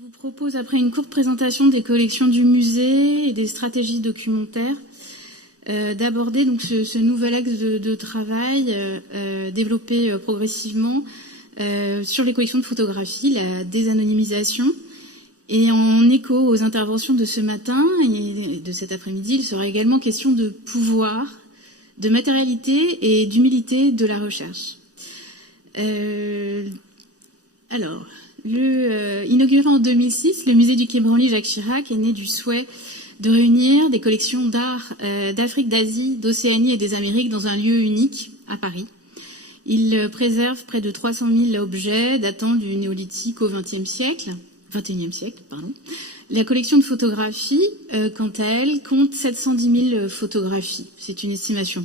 Je vous propose, après une courte présentation des collections du musée et des stratégies documentaires, d'aborder donc ce nouvel axe de travail développé progressivement sur les collections de photographie, la désanonymisation. Et en écho aux interventions de ce matin et de cet après-midi, il sera également question de pouvoir, de matérialité et d'humilité de la recherche. Inauguré en 2006, le musée du Quai Branly Jacques Chirac est né du souhait de réunir des collections d'art d'Afrique, d'Asie, d'Océanie et des Amériques dans un lieu unique à Paris. Il préserve près de 300 000 objets datant du néolithique au XXIe siècle. La collection de photographies, quant à elle, compte 710 000 photographies. C'est une estimation.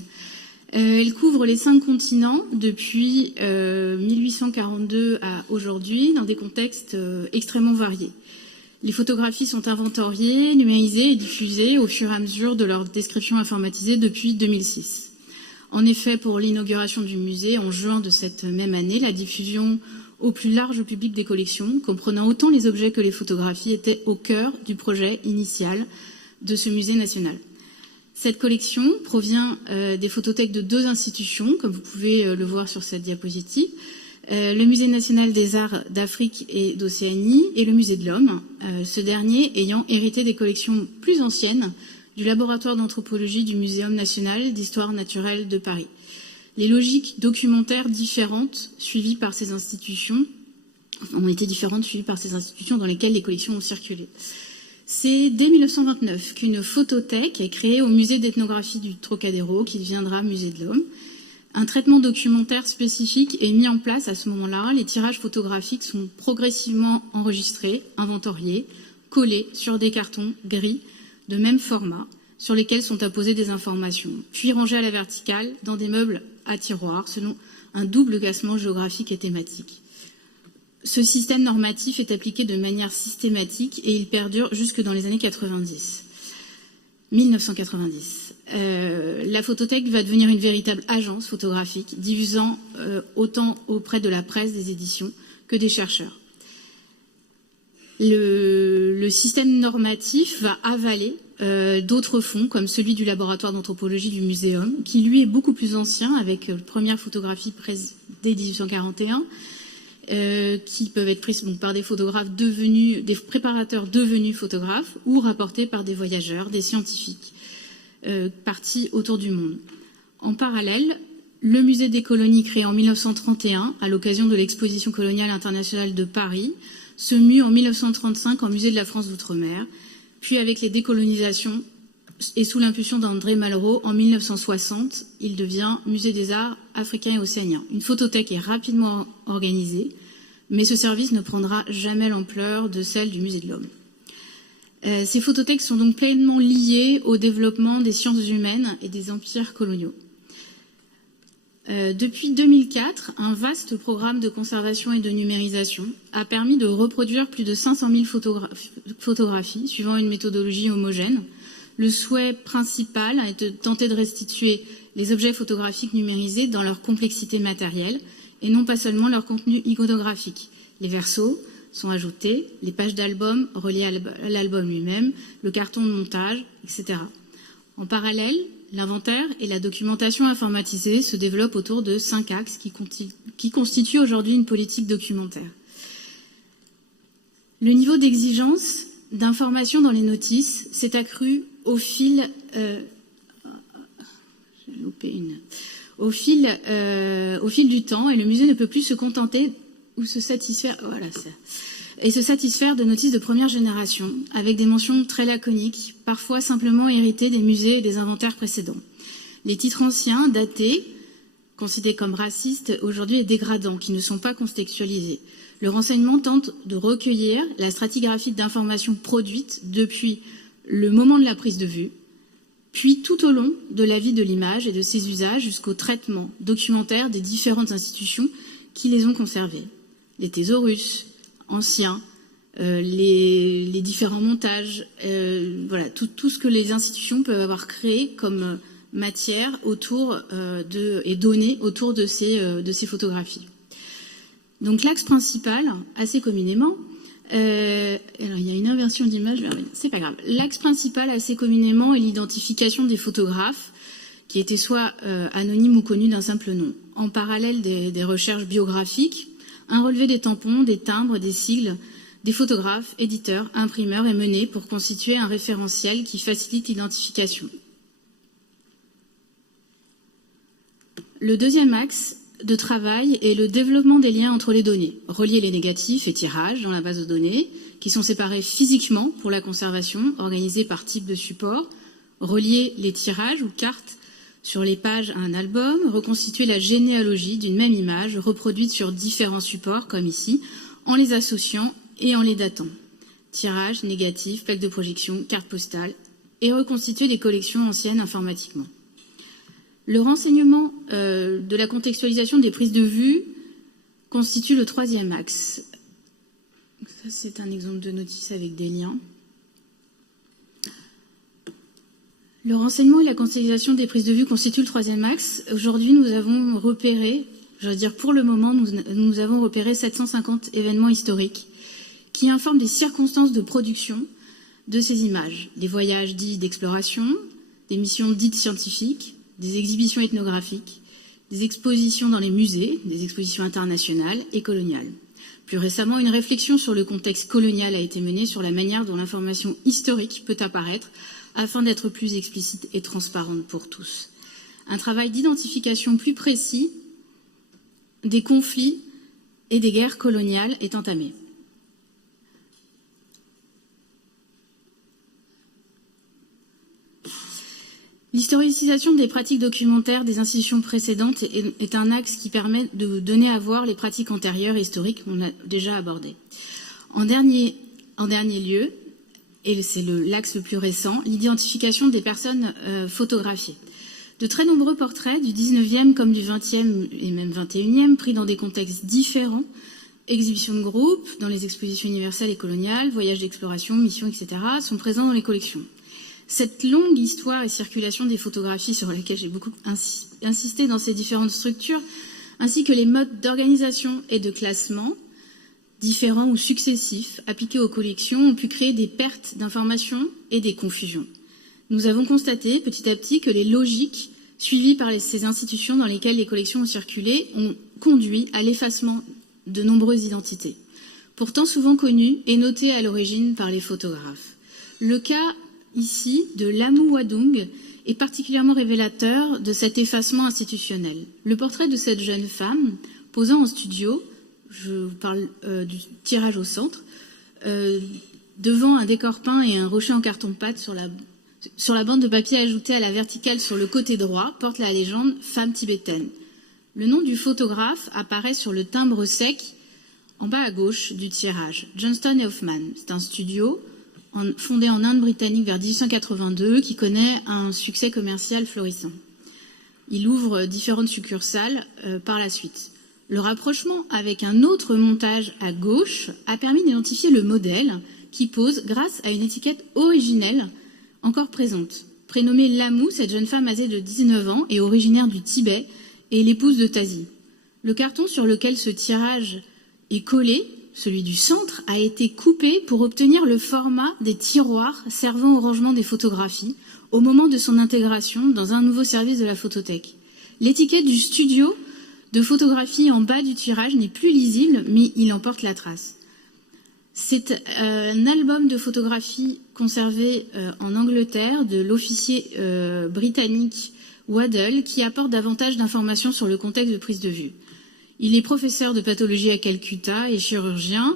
Elle couvre les 5 continents depuis 1842 à aujourd'hui, dans des contextes extrêmement variés. Les photographies sont inventoriées, numérisées et diffusées au fur et à mesure de leur description informatisée depuis 2006. En effet, pour l'inauguration du musée, en juin de cette même année, la diffusion au plus large public des collections, comprenant autant les objets que les photographies, était au cœur du projet initial de ce musée national. Cette collection provient des photothèques de 2 institutions, comme vous pouvez le voir sur cette diapositive, le Musée national des arts d'Afrique et d'Océanie et le Musée de l'Homme, ce dernier ayant hérité des collections plus anciennes du laboratoire d'anthropologie du Muséum national d'histoire naturelle de Paris. Les logiques documentaires différentes suivies par ces institutions ont été différentes suivies par ces institutions dans lesquelles les collections ont circulé. C'est dès 1929 qu'une photothèque est créée au musée d'ethnographie du Trocadéro, qui deviendra Musée de l'Homme. Un traitement documentaire spécifique est mis en place à ce moment-là. Les tirages photographiques sont progressivement enregistrés, inventoriés, collés sur des cartons gris de même format, sur lesquels sont apposées des informations, puis rangés à la verticale dans des meubles à tiroirs, selon un double classement géographique et thématique. Ce système normatif est appliqué de manière systématique et il perdure jusque dans les années 1990. La photothèque va devenir une véritable agence photographique, diffusant autant auprès de la presse, des éditions, que des chercheurs. Le système normatif va avaler d'autres fonds, comme celui du laboratoire d'anthropologie du Muséum, qui lui est beaucoup plus ancien, avec première photographie prise dès 1841, qui peuvent être prises par des photographes devenus, des préparateurs devenus photographes, ou rapportées par des voyageurs, des scientifiques, partis autour du monde. En parallèle, le musée des colonies, créé en 1931, à l'occasion de l'exposition coloniale internationale de Paris, se mue en 1935 en musée de la France d'Outre-mer, puis avec les décolonisations et sous l'impulsion d'André Malraux, en 1960, il devient musée des arts africains et océaniens. Une photothèque est rapidement organisée, mais ce service ne prendra jamais l'ampleur de celle du musée de l'Homme. Ces photothèques sont donc pleinement liées au développement des sciences humaines et des empires coloniaux. Depuis 2004, un vaste programme de conservation et de numérisation a permis de reproduire plus de 500 000 photographies suivant une méthodologie homogène. Le souhait principal est de tenter de restituer les objets photographiques numérisés dans leur complexité matérielle et non pas seulement leur contenu iconographique. Les versos sont ajoutés, les pages d'album reliées à l'album lui-même, le carton de montage, etc. En parallèle, l'inventaire et la documentation informatisée se développent autour de 5 axes qui constituent aujourd'hui une politique documentaire. Le niveau d'exigence d'information dans les notices s'est accru au fil du temps, et le musée ne peut plus se contenter ou se satisfaire de notices de première génération, avec des mentions très laconiques, parfois simplement héritées des musées et des inventaires précédents. Les titres anciens, datés, considérés comme racistes, aujourd'hui et dégradants, qui ne sont pas contextualisés. Le renseignement tente de recueillir la stratigraphie d'informations produites depuis le moment de la prise de vue, puis tout au long de la vie de l'image et de ses usages jusqu'au traitement documentaire des différentes institutions qui les ont conservées. Les thésaurus anciens, les différents montages, voilà, tout ce que les institutions peuvent avoir créé comme matière autour et données autour de ces photographies. Donc l'axe principal, assez communément, Alors, il y a une inversion d'image, c'est pas grave. L'axe principal assez communément est l'identification des photographes, qui étaient soit anonymes ou connus d'un simple nom. En parallèle des recherches biographiques, un relevé des tampons, des timbres, des sigles, des photographes, éditeurs, imprimeurs est mené pour constituer un référentiel qui facilite l'identification. Le deuxième axe de travail est le développement des liens entre les données. Relier les négatifs et tirages dans la base de données, qui sont séparés physiquement pour la conservation, organisés par type de support. Relier les tirages ou cartes sur les pages à un album. Reconstituer la généalogie d'une même image reproduite sur différents supports, comme ici, en les associant et en les datant. Tirage, négatif, plaque de projection, carte postale, et reconstituer des collections anciennes informatiquement. Le renseignement de la contextualisation des prises de vue constitue le troisième axe. Ça, c'est un exemple de notice avec des liens. Le renseignement et la contextualisation des prises de vue constituent le troisième axe. Aujourd'hui, nous avons repéré, je veux dire pour le moment, nous avons repéré 750 événements historiques qui informent des circonstances de production de ces images. Des voyages dits d'exploration, des missions dites scientifiques, des exhibitions ethnographiques, des expositions dans les musées, des expositions internationales et coloniales. Plus récemment, une réflexion sur le contexte colonial a été menée sur la manière dont l'information historique peut apparaître afin d'être plus explicite et transparente pour tous. Un travail d'identification plus précis des conflits et des guerres coloniales est entamé. L'historicisation des pratiques documentaires des institutions précédentes est un axe qui permet de donner à voir les pratiques antérieures et historiques qu'on a déjà abordées. En dernier lieu, et c'est l'axe le plus récent, l'identification des personnes photographiées. De très nombreux portraits du 19e comme du 20e et même 21e, pris dans des contextes différents, exhibitions de groupe, dans les expositions universelles et coloniales, voyages d'exploration, missions, etc., sont présents dans les collections. Cette longue histoire et circulation des photographies sur lesquelles j'ai beaucoup insisté dans ces différentes structures, ainsi que les modes d'organisation et de classement différents ou successifs appliqués aux collections ont pu créer des pertes d'informations et des confusions. Nous avons constaté petit à petit que les logiques suivies par ces institutions dans lesquelles les collections ont circulé ont conduit à l'effacement de nombreuses identités, pourtant souvent connues et notées à l'origine par les photographes. Le cas ici de Lamou Wadung est particulièrement révélateur de cet effacement institutionnel. Le portrait de cette jeune femme posant en studio, je vous parle du tirage au centre, devant un décor peint et un rocher en carton-pâte sur la bande de papier ajoutée à la verticale sur le côté droit, porte la légende « Femme tibétaine ». Le nom du photographe apparaît sur le timbre sec en bas à gauche du tirage. Johnston et Hoffman, c'est un studio fondé en Inde britannique vers 1882, qui connaît un succès commercial florissant. Il ouvre différentes succursales par la suite. Le rapprochement avec un autre montage à gauche a permis d'identifier le modèle qui pose grâce à une étiquette originelle encore présente. Prénommée Lamou, cette jeune femme âgée de 19 ans et originaire du Tibet est l'épouse de Tazi. Le carton sur lequel ce tirage est collé, celui du centre, a été coupé pour obtenir le format des tiroirs servant au rangement des photographies au moment de son intégration dans un nouveau service de la photothèque. L'étiquette du studio de photographie en bas du tirage n'est plus lisible, mais il en porte la trace. C'est un album de photographie conservé en Angleterre de l'officier britannique Waddell qui apporte davantage d'informations sur le contexte de prise de vue. Il est professeur de pathologie à Calcutta et chirurgien,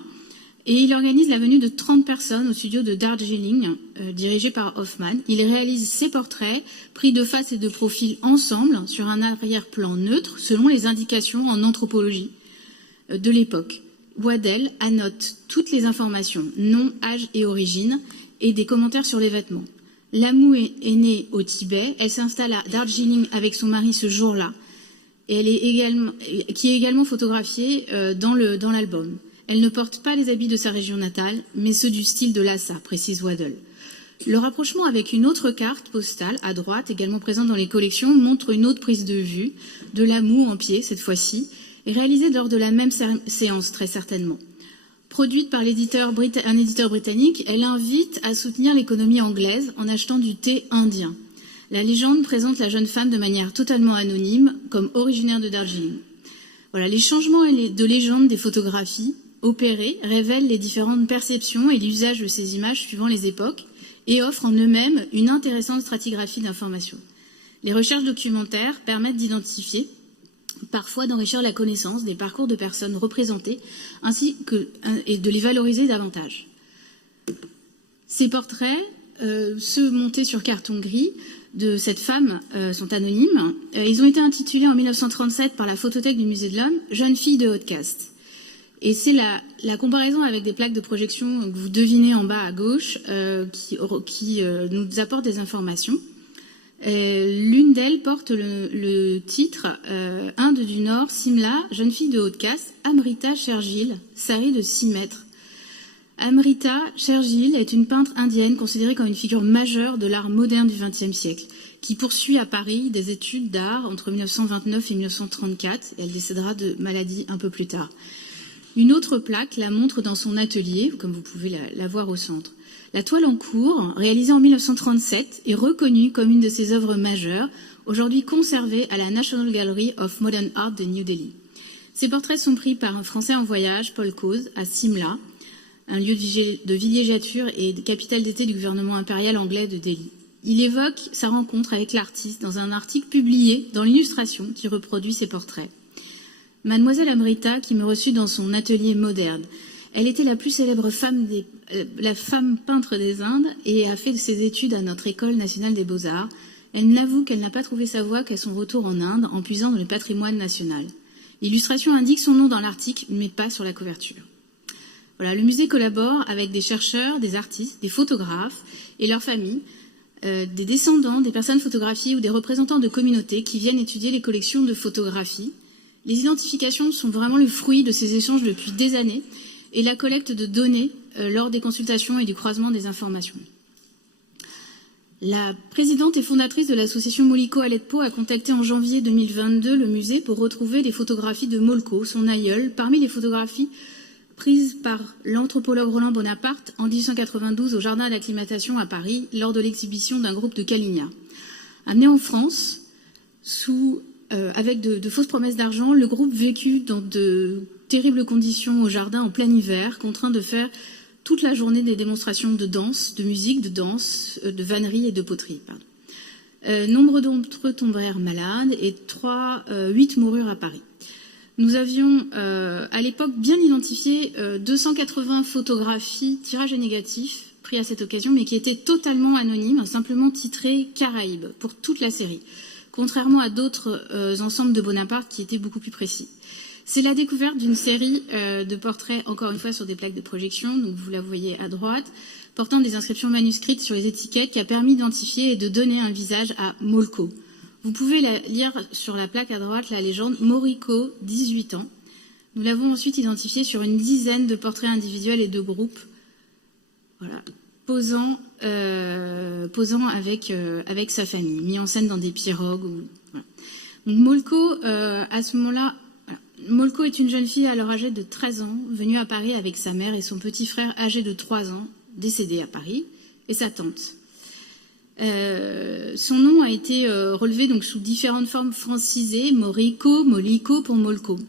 et il organise la venue de 30 personnes au studio de Darjeeling, dirigé par Hoffman. Il réalise ses portraits, pris de face et de profil ensemble, sur un arrière-plan neutre, selon les indications en anthropologie de l'époque. Waddell annote toutes les informations, nom, âge et origine, et des commentaires sur les vêtements. Lamou est née au Tibet, elle s'installe à Darjeeling avec son mari ce jour-là, et qui est également photographiée dans l'album. Elle ne porte pas les habits de sa région natale, mais ceux du style de Lhasa, précise Waddell. Le rapprochement avec une autre carte postale, à droite, également présente dans les collections, montre une autre prise de vue de Lamou en pied, cette fois-ci, et réalisée lors de la même séance, très certainement. Produite par un éditeur britannique, elle invite à soutenir l'économie anglaise en achetant du thé indien. La légende présente la jeune femme de manière totalement anonyme, comme originaire de Darjeeling. Voilà, les changements de légende des photographies opérés révèlent les différentes perceptions et l'usage de ces images suivant les époques et offrent en eux-mêmes une intéressante stratigraphie d'informations. Les recherches documentaires permettent d'identifier, parfois d'enrichir la connaissance des parcours de personnes représentées et de les valoriser davantage. Ces portraits, ceux montés sur carton gris de cette femme, sont anonymes. Ils ont été intitulés en 1937 par la Photothèque du Musée de l'Homme « Jeune fille de haute caste ». Et c'est la comparaison avec des plaques de projection que vous devinez en bas à gauche qui nous apporte des informations. L'une d'elles porte le titre Inde du Nord, Simla, jeune fille de haute caste, Amrita Shergill, sari de 6 mètres. Amrita Shergill est une peintre indienne considérée comme une figure majeure de l'art moderne du XXe siècle, qui poursuit à Paris des études d'art entre 1929 et 1934. Elle décédera de maladie un peu plus tard. Une autre plaque la montre dans son atelier, comme vous pouvez la voir au centre. La toile en cours, réalisée en 1937, est reconnue comme une de ses œuvres majeures, aujourd'hui conservée à la National Gallery of Modern Art de New Delhi. Ces portraits sont pris par un Français en voyage, Paul Coase, à Simla, un lieu de villégiature et de capitale d'été du gouvernement impérial anglais de Delhi. Il évoque sa rencontre avec l'artiste dans un article publié dans l'Illustration qui reproduit ses portraits. Mademoiselle Amrita, qui me reçut dans son atelier moderne, elle était la plus célèbre la femme peintre des Indes et a fait ses études à notre École nationale des beaux-arts. Elle n'avoue qu'elle n'a pas trouvé sa voie qu'à son retour en Inde en puisant dans le patrimoine national. L'illustration indique son nom dans l'article, mais pas sur la couverture. Voilà, le musée collabore avec des chercheurs, des artistes, des photographes et leurs familles, des descendants, des personnes photographiées ou des représentants de communautés qui viennent étudier les collections de photographies. Les identifications sont vraiment le fruit de ces échanges depuis des années et la collecte de données lors des consultations et du croisement des informations. La présidente et fondatrice de l'association Moliko Aletpo a contacté en janvier 2022 le musée pour retrouver des photographies de Moltko, son aïeul, parmi les photographies prises par l'anthropologue Roland Bonaparte en 1892 au jardin d'acclimatation à Paris lors de l'exhibition d'un groupe de Caligna. Amené en France, avec de fausses promesses d'argent, le groupe vécut dans de terribles conditions au jardin en plein hiver, contraint de faire toute la journée des démonstrations de danse, de musique, de danse, de vannerie et de poterie. Nombre d'entre eux tombèrent malades et 8 moururent à Paris. Nous avions à l'époque bien identifié 280 photographies, tirages négatifs pris à cette occasion, mais qui étaient totalement anonymes, simplement titrés Caraïbes pour toute la série, contrairement à d'autres ensembles de Bonaparte qui étaient beaucoup plus précis. C'est la découverte d'une série de portraits, encore une fois sur des plaques de projection, donc vous la voyez à droite, portant des inscriptions manuscrites sur les étiquettes qui a permis d'identifier et de donner un visage à Moltko. Vous pouvez lire sur la plaque à droite la légende Moriko, 18 ans. Nous l'avons ensuite identifié sur une dizaine de portraits individuels et de groupes, voilà, posant avec sa famille, mis en scène dans des pirogues. Voilà. Donc Moltko, à ce moment-là, voilà. Moltko est une jeune fille alors âgée de 13 ans, venue à Paris avec sa mère et son petit frère âgé de 3 ans, décédé à Paris, et sa tante. Son nom a été relevé donc sous différentes formes francisées, Moriko, Moliko pour Moltko.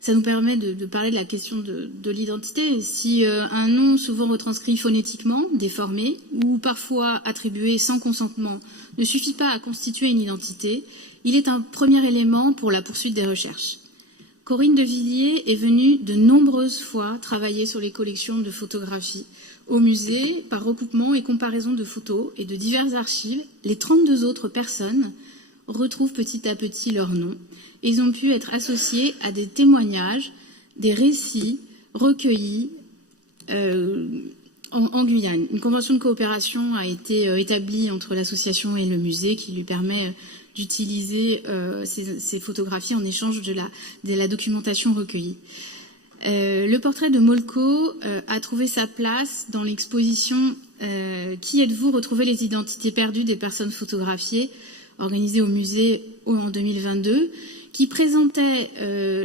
Ça nous permet de parler de la question de l'identité. Si un nom souvent retranscrit phonétiquement, déformé, ou parfois attribué sans consentement, ne suffit pas à constituer une identité, il est un premier élément pour la poursuite des recherches. Corinne de Villiers est venue de nombreuses fois travailler sur les collections de photographies au musée par recoupement et comparaison de photos et de diverses archives. Les 32 autres personnes retrouvent petit à petit leur nom et ils ont pu être associés à des témoignages, des récits recueillis en Guyane. Une convention de coopération a été établie entre l'association et le musée qui lui permet d'utiliser ces photographies en échange de la documentation recueillie. Le portrait de Moltko a trouvé sa place dans l'exposition Qui êtes-vous? Retrouver les identités perdues des personnes photographiées, organisée au musée en 2022. qui présentait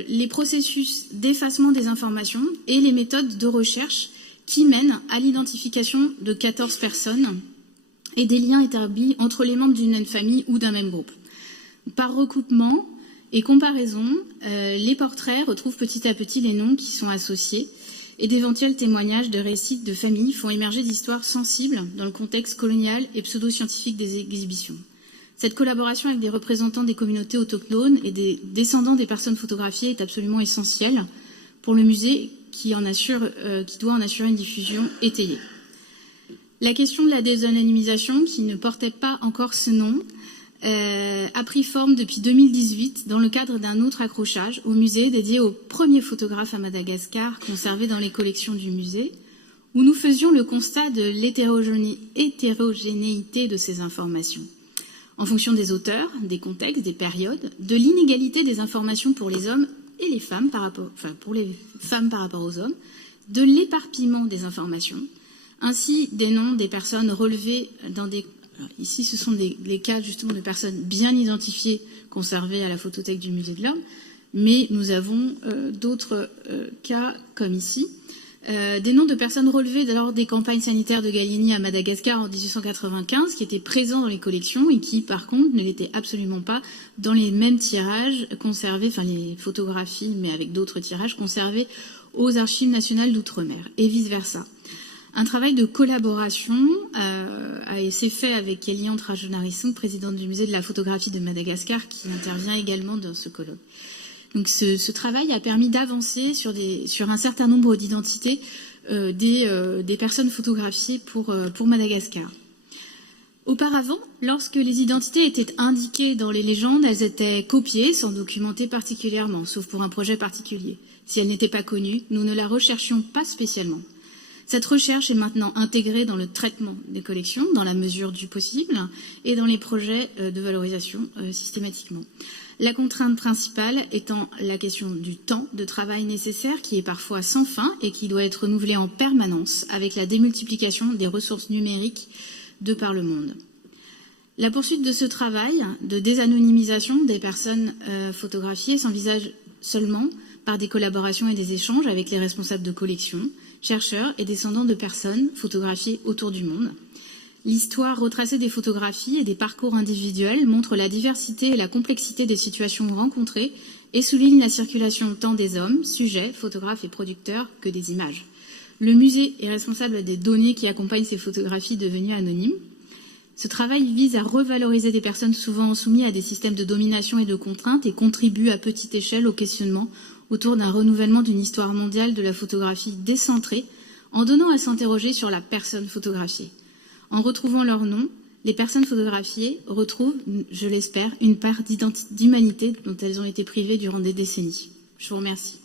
les processus d'effacement des informations et les méthodes de recherche qui mènent à l'identification de 14 personnes et des liens établis entre les membres d'une même famille ou d'un même groupe. Par recoupement et comparaison, les portraits retrouvent petit à petit les noms qui sont associés et d'éventuels témoignages de récits de familles font émerger d'histoires sensibles dans le contexte colonial et pseudo-scientifique des exhibitions. Cette collaboration avec des représentants des communautés autochtones et des descendants des personnes photographiées est absolument essentielle pour le musée qui doit en assurer une diffusion étayée. La question de la désanonymisation, qui ne portait pas encore ce nom, a pris forme depuis 2018 dans le cadre d'un autre accrochage au musée dédié aux premiers photographes à Madagascar conservés dans les collections du musée, où nous faisions le constat de l'hétérogénéité de ces informations, en fonction des auteurs, des contextes, des périodes, de l'inégalité des informations pour les hommes et les femmes pour les femmes par rapport aux hommes, de l'éparpillement des informations, ainsi des noms des personnes relevées dans des... Alors ici, ce sont les cas justement de personnes bien identifiées conservées à la photothèque du Musée de l'Homme, mais nous avons d'autres cas comme ici. Des noms de personnes relevées lors des campagnes sanitaires de Gallieni à Madagascar en 1895, qui étaient présents dans les collections et qui, par contre, ne l'étaient absolument pas dans les mêmes tirages conservés, enfin les photographies, mais avec d'autres tirages conservés aux Archives nationales d'outre-mer, et vice-versa. Un travail de collaboration s'est fait avec Eliane Trajonarisson, présidente du musée de la photographie de Madagascar, qui intervient également dans ce colloque. Donc ce travail a permis d'avancer sur un certain nombre d'identités des personnes photographiées pour Madagascar. Auparavant, lorsque les identités étaient indiquées dans les légendes, elles étaient copiées sans documenter particulièrement, sauf pour un projet particulier. Si elles n'étaient pas connues, nous ne la recherchions pas spécialement. Cette recherche est maintenant intégrée dans le traitement des collections, dans la mesure du possible, et dans les projets de valorisation systématiquement. La contrainte principale étant la question du temps de travail nécessaire, qui est parfois sans fin et qui doit être renouvelé en permanence avec la démultiplication des ressources numériques de par le monde. La poursuite de ce travail de désanonymisation des personnes photographiées s'envisage seulement par des collaborations et des échanges avec les responsables de collections, chercheurs et descendants de personnes photographiées autour du monde. L'histoire retracée des photographies et des parcours individuels montre la diversité et la complexité des situations rencontrées et souligne la circulation tant des hommes, sujets, photographes et producteurs que des images. Le musée est responsable des données qui accompagnent ces photographies devenues anonymes. Ce travail vise à revaloriser des personnes souvent soumises à des systèmes de domination et de contraintes et contribue à petite échelle au questionnement autour d'un renouvellement d'une histoire mondiale de la photographie décentrée, en donnant à s'interroger sur la personne photographiée. En retrouvant leur nom, les personnes photographiées retrouvent, je l'espère, une part d'humanité dont elles ont été privées durant des décennies. Je vous remercie.